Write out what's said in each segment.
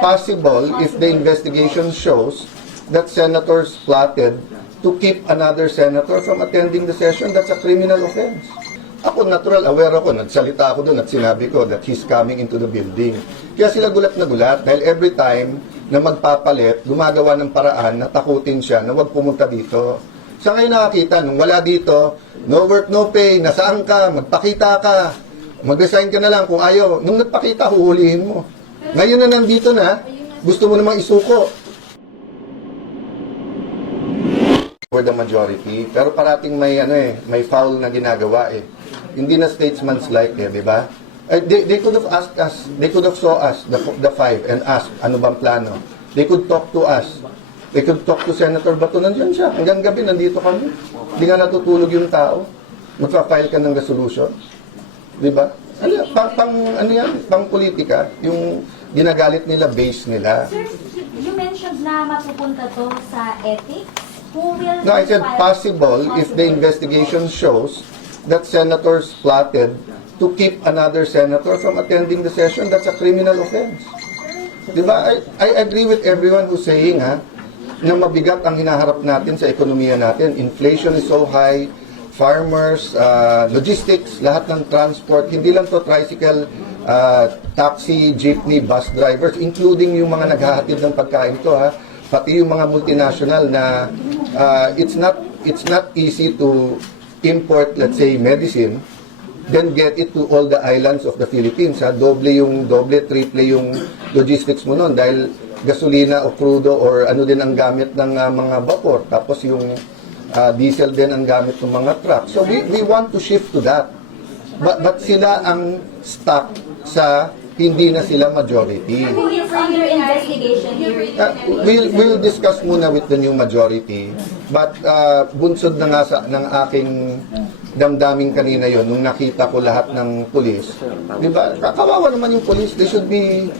Possible if the investigation shows that senators plotted to keep another senator from attending the session. That's a criminal offense. Ako, natural, aware ako, nagsalita ako doon at sinabi ko that he's coming into the building. Kaya sila gulat na gulat dahil every time na magpapalit, gumagawa ng paraan na takutin siya na huwag pumunta dito. Sa ngayon nakakita, nung wala dito, no work, no pay, nasaan ka, magpakita ka, mag-resign ka na lang kung ayaw. Nung nagpakita, huhulihin mo. Ngayon na nandito na, gusto mo namang isuko. For the majority, pero parating may foul na ginagawa eh. Hindi na statesman's-like eh, di ba? They could have asked us, they could have saw us, the five, and asked, ano bang plano? They could talk to us. They could talk to Senator Bato, nandiyan siya. Hanggang gabi, nandito kami. Hindi nga natutulog yung tao. Magpa-file ka ng resolution. Di ba? Pang politika, yung ginagalit nila, base nila. Sir, you mentioned na mapupunta to sa ethics. Who will... No, I said possible if the investigation shows that senators plotted to keep another senator from attending the session. That's a criminal offense. Diba? I agree with everyone who's saying na mabigat ang hinaharap natin sa ekonomiya natin. Inflation is so high, farmers, logistics, lahat ng transport, hindi lang to tricycle, taxi, jeepney, bus drivers, including yung mga naghahatid ng pagkain to pati yung mga multinational na it's not easy to import, let's say, medicine, then get it to all the islands of the Philippines. Doble, triple yung logistics mo nun dahil gasolina o crudo or ano din ang gamit ng mga vapor. Tapos yung diesel din ang gamit ng mga truck. So we want to shift to that. But sila ang stuck sa hindi na sila majority. Who is under investigation here? We'll discuss muna with the new majority. But bunsod na nga ng aking damdamin kanina yon nung nakita ko lahat ng pulis. Diba? Kawawa naman yung pulis. They should be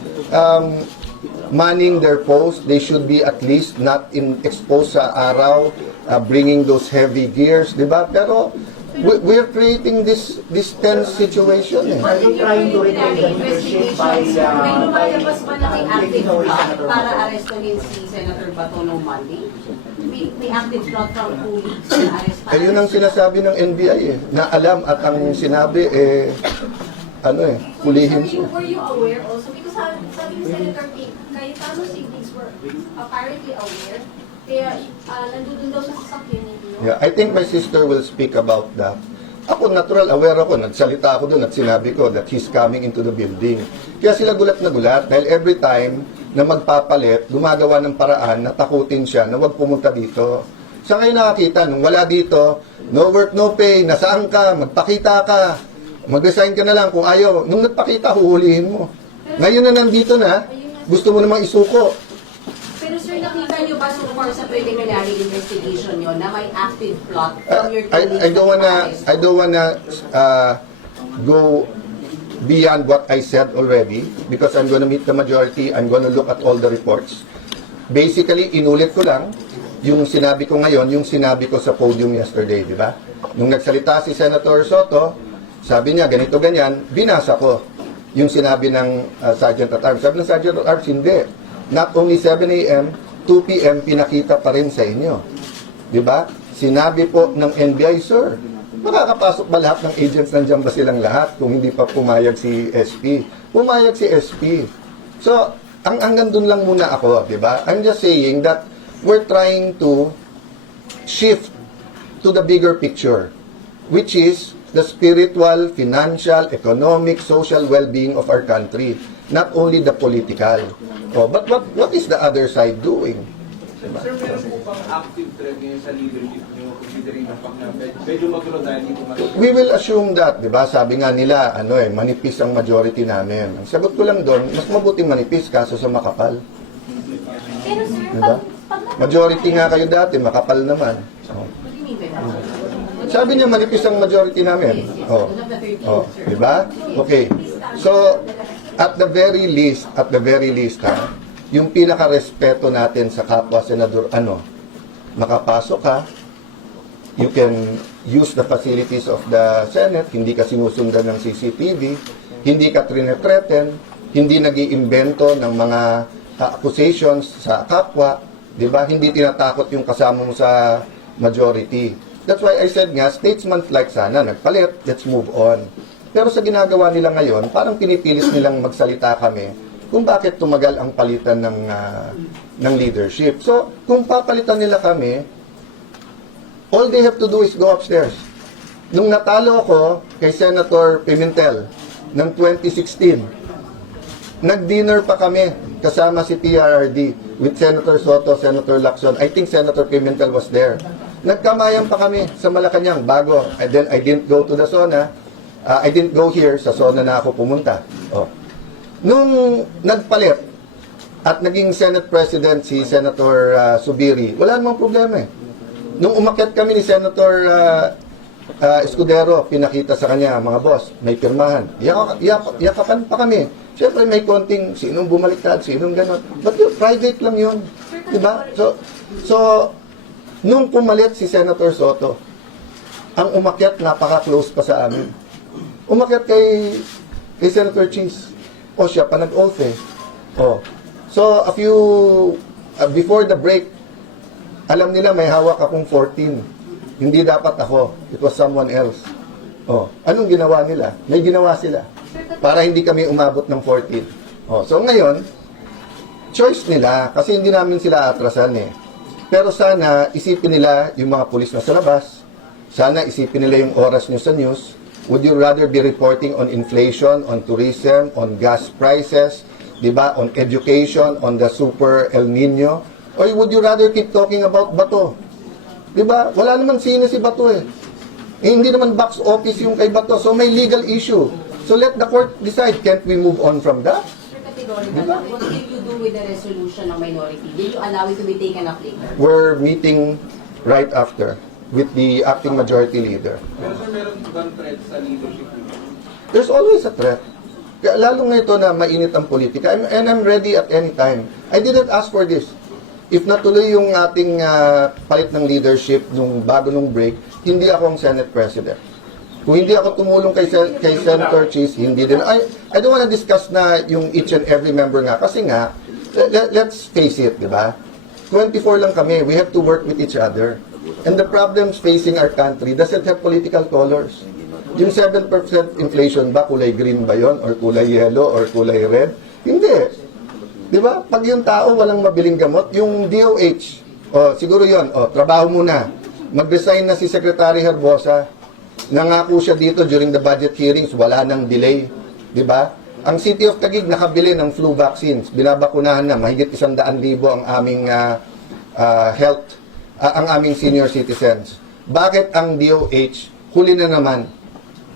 manning their post. They should be at least not exposed sa araw, bringing those heavy gears. Diba? Pero we're creating this tense situation. Are you trying to retain the leadership by May lumalabas ba na may active plot para arestuhin si Senator Bato noong Monday? May active plot from police na arrest para... Yun ang sinasabi ng NBI na alam at ang sinabi pulihin siya. Were you aware also? Because sabi ni Senator Cayetano siblings were apparently aware. Kaya nandun daw sa sasakyan ninyo. Yeah, I think my sister will speak about that. Ako, natural, aware ako, nagsalita ako doon at sinabi ko that he's coming into the building. Kaya sila gulat na gulat dahil every time na magpapalit, gumagawa ng paraan na takutin siya na huwag pumunta dito. Sa ngayon nakakita, nung wala dito, no work, no pay, nasaan ka, magpakita ka, mag-resign ka na lang kung ayaw. Nung nagpakita, huhulihin mo. Ngayon na nandito na, gusto mo namang isuko. Pero sir, nakita niyo ba so far sa preliminary investigation niyo na may active plot from your colleagues? I don't wanna go beyond what I said already because I'm gonna meet the majority. I'm gonna look at all the reports. Basically, inulit ko lang yung sinabi ko ngayon, yung sinabi ko sa podium yesterday, di ba? Nung nagsalita si Senator Soto, sabi niya, ganito, ganyan, binasa ko yung sinabi ng Sergeant at Arms. Sabi ng Sergeant at Arms, hindi. Not only 7 a.m., 2 p.m., pinakita pa rin sa inyo. Di ba? Sinabi po ng NBI, sir, makakapasok ba lahat ng agents? Nandiyan ba silang lahat kung hindi pa pumayag si SP? Pumayag si SP. So, hanggang dun lang muna ako, di ba? I'm just saying that we're trying to shift to the bigger picture, which is the spiritual, financial, economic, social well-being of our country. Not only the political. But what is the other side doing? Sir, meron po bang active threat ngayon sa leadership niyo considering na pag medyo magulo dahil dito We will assume that, di ba? Sabi nga nila, manipis ang majority namin. Ang sagot ko lang doon, mas mabuting manipis kaso sa makapal. Pero sir, Diba? Majority nga kayo dati, makapal naman. Sabi niya manipis ang majority namin. Di ba? Okay. So, at the very least, yung pinaka-respeto natin sa kapwa senador, makapasok ka, you can use the facilities of the Senate, hindi ka sinusundan ng CCTV, hindi ka threaten, hindi nag-iimbento ng mga accusations sa kapwa, di ba? Hindi tinatakot yung kasama mo sa majority. That's why I said nga, statesman-like sana, nagpalit, let's move on. Pero sa ginagawa nila ngayon, parang pinipilit nilang magsalita kami kung bakit tumagal ang palitan ng leadership. So, kung papalitan nila kami, all they have to do is go upstairs. Nung natalo ako kay Senator Pimentel ng 2016, nag-dinner pa kami kasama si PRRD with Senator Soto, Senator Lacson. I think Senator Pimentel was there. Nagkamayan pa kami sa Malacanang bago. And then I didn't go to the SONA. I didn't go here. Sa SONA na ako pumunta. Oh. Nung nagpalit at naging Senate President si Senator Subiri, wala namang problema eh. Nung umakyat kami ni Senator Escudero, pinakita sa kanya, mga boss, may pirmahan. Yakapan pa kami. Siyempre may konting, sinong bumaliktad, sinong gano'n. But yun, private lang yun. Diba? So, nung pumalit si Senator Soto, ang umakyat, napaka-close pa sa amin. Umakyat kay Senator Cheese. O siya pa nag-oath eh. O. So, before the break, alam nila may hawak akong 14. Hindi dapat ako. It was someone else. O. Anong ginawa nila? May ginawa sila. Para hindi kami umabot ng 14. O. So, ngayon, choice nila kasi hindi namin sila atrasan eh. Pero sana isipin nila yung mga pulis na sa labas. Sana isipin nila yung oras nyo sa news. Would you rather be reporting on inflation, on tourism, on gas prices, diba, on education, on the super El Nino? Or would you rather keep talking about Bato? Diba? Wala naman sino si Bato eh. Hindi naman box office yung kay Bato. So may legal issue. So let the court decide. Can't we move on from that? What will you do with the resolution ng minority? Will you allow it to be taken up later? We're meeting right after with the acting majority leader. Pero sir, meron bang threat sa leadership niyo? There's always a threat. Kaya lalo nga ito na mainit ang politika. And I'm ready at any time. I didn't ask for this. If natuloy yung ating palit ng leadership bago nung break, hindi ako ang Senate President. Kung hindi ako tumulong kay Senator Cheese, hindi din. I don't want to discuss na yung each and every member nga. Kasi nga, let's face it, di ba? 24 lang kami. We have to work with each other. And the problems facing our country doesn't have political colors. Yung 7% inflation ba, kulay green ba yon, or kulay yellow, or kulay red? Hindi. Di ba? Pag yung tao walang mabiling gamot, yung DOH, siguro yon, trabaho muna. Mag-resign na si Secretary Herbosa. Nangako siya dito during the budget hearings, wala nang delay. Di ba? Ang City of Taguig nakabili ng flu vaccines. Binabakunahan na, mahigit 100,000 ang aming ang aming senior citizens. Bakit ang DOH huli na naman?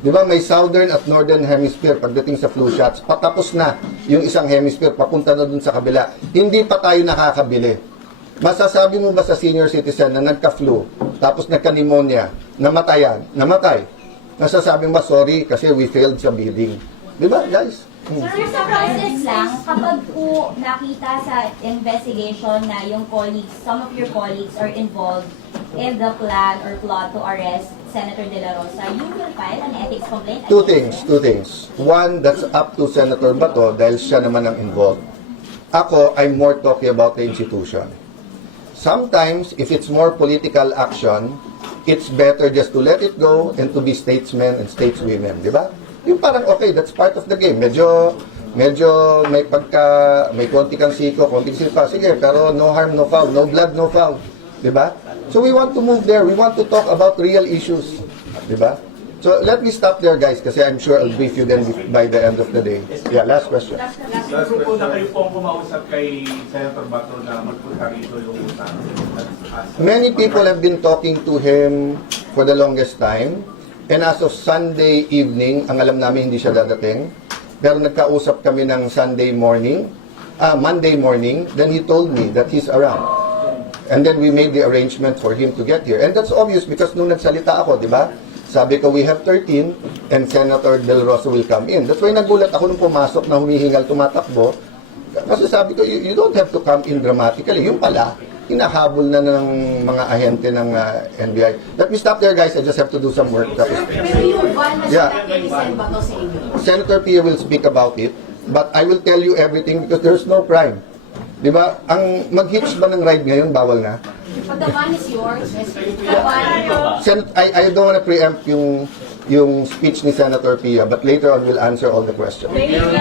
Di ba may southern at northern hemisphere pagdating sa flu shots? Patapos na yung isang hemisphere, papunta na dun sa kabila. Hindi pa tayo nakakabili. Masasabi mo ba sa senior citizen na nagka-flu, tapos nagka-pneumonia, namatay? Masasabi mo ba, sorry, kasi we failed sa bidding? Di ba, guys? Sir, sa process lang, kapag po nakita sa investigation na yung colleagues, some of your colleagues are involved in the plan or plot to arrest Senator De La Rosa, you will file an ethics complaint? Two things. One, that's up to Senator Bato dahil siya naman ang involved. Ako, I'm more talking about the institution. Sometimes, if it's more political action, it's better just to let it go and to be statesmen and stateswomen, di ba? Yung parang, okay, that's part of the game. Medyo may konti kang siko, konti sipa. Sige, pero no harm, no foul. No blood, no foul. Diba? So we want to move there. We want to talk about real issues. Diba? So let me stop there, guys, kasi I'm sure I'll brief you then by the end of the day. Yeah, last question. Last po na kayo po kumausap kay Senator Bato na magpunta rito yung utang. Many people have been talking to him for the longest time. And as of Sunday evening, ang alam namin hindi siya dadating. Pero nagkausap kami ng Monday morning, then he told me that he's around. And then we made the arrangement for him to get here. And that's obvious because nung nagsalita ako, di ba? Sabi ko, we have 13 and Senator Del Rosa will come in. That's why nagulat ako nung pumasok na humihingal, tumatakbo. Kasi sabi ko, you don't have to come in dramatically. Yung pala, hinahabol na ng mga ahente ng NBI. Let me stop there, guys. I just have to do some work. Tapos, Pero yung ban na Yeah. siya ni Sen Bato sa inyo. Senator Pia will speak about it. but I will tell you everything because there's no crime. Di ba? Ang mag-hitch ba ng ride ngayon, bawal na? But the van is yours. The van, I don't want to preempt yung speech ni Senator Pia, but later on we'll answer all the questions. Very good.